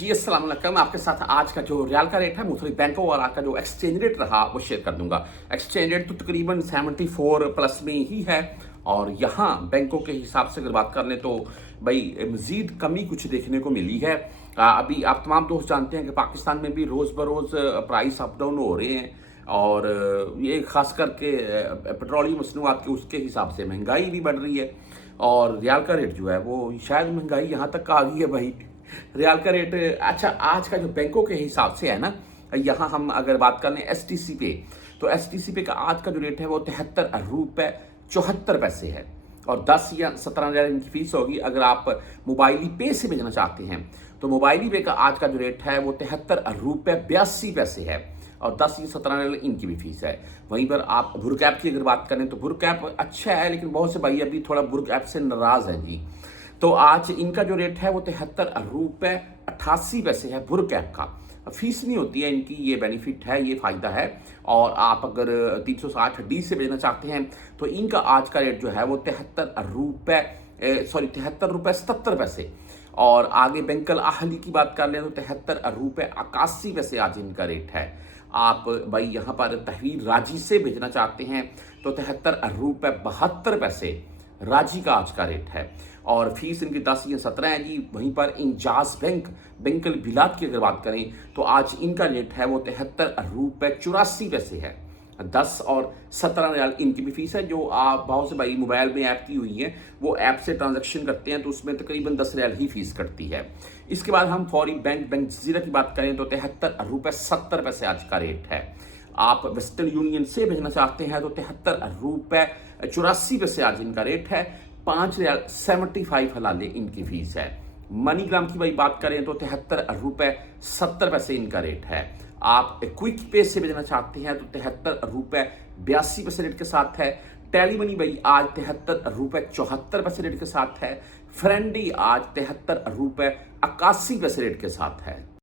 जी अस्सलाम वालेकुम। आपके साथ आज का जो रियाल का रेट है मुख्तलिफ बैंकों वाला का जो एक्सचेंज रेट रहा वो शेयर कर दूंगा। एक्सचेंज रेट तो तकरीबन 74 प्लस में ही है और यहाँ बैंकों के हिसाब से अगर बात कर लें तो भाई मज़ीद कमी कुछ देखने को मिली है। अभी आप तमाम दोस्त जानते हैं कि पाकिस्तान में भी रोज़ बरोज़ प्राइस अप डाउन हो रहे हैं और ये खास करके पेट्रोलियम मसनूआत के उसके हिसाब से महंगाई भी बढ़ रही है और रियाल का रेट जो है वो शायद महंगाई यहाँ तक आ गई है भाई। रियाल का रेट अच्छा आज का जो बैंकों के हिसाब से है ना, यहाँ हम अगर बात कर लें एसटीसी पे तो एसटीसी पे का आज का जो रेट है वो 73 रुपये 74 पैसे है और 10 या 17 हज़ार इनकी फीस होगी। अगर आप मोबाइली पे से भेजना चाहते हैं तो मोबाइली पे का आज का जो रेट है वो 73 रुपये 82 पैसे है और 10 या 17 हज़ार इनकी भी फीस है। वहीं पर आप भुर्क ऐप की अगर बात करें तो भुर्क ऐप अच्छा है लेकिन बहुत से भाई अभी थोड़ा भुर्क ऐप से नाराज है जी। तो आज इनका जो रेट है वो 73 रुपये 88 पैसे है। भुर्क ऐप का फीस नहीं होती है इनकी, ये बेनिफिट है, ये फ़ायदा है। और आप अगर 360D से भेजना चाहते हैं तो इनका आज का रेट जो है वो 73 रुपये 77 पैसे और आगे बैंकल आहली की बात कर लें तो 73 रुपये 81 पैसे आज इनका रेट है। आप भाई यहाँ पर तहरीर राजी से भेजना चाहते हैं तो 73 रुपये 72 पैसे राजी का आज का रेट है और फीस इनकी 10 या 17 है जी। वहीं पर इंजाज बैंकल बिलात की अगर बात करें तो आज इनका रेट है वो 73 रुपये 84 पैसे है। 10 और 17 रियाल इनकी भी फीस है। जो आप बहुत से भाई मोबाइल में ऐप की हुई है वो ऐप से ट्रांजैक्शन करते हैं तो उसमें तकरीबन 10 रियाल ही फीस कटती है। इसके बाद हम फौरी बैंक जजीरा की बात करें तो 73 रुपये 70 पैसे आज का रेट है। आप वेस्टर्न यूनियन से भेजना चाहते हैं तो 73 रुपये 84 पैसे आज इनका रेट है। 5 रियाल 75 हलाले इनकी फीस है। मनीग्राम की भाई बात करें तो 73 रुपये 70 पैसे इनका रेट है। आप क्विक पे से भेजना चाहते हैं तो 73 रुपये 82 पैसे रेट के साथ है। टेली मनी भाई आज 73 रुपये 74 पैसे रेट के साथ है। फ्रेंडी आज 73 रुपये 81 पैसे रेट के साथ है।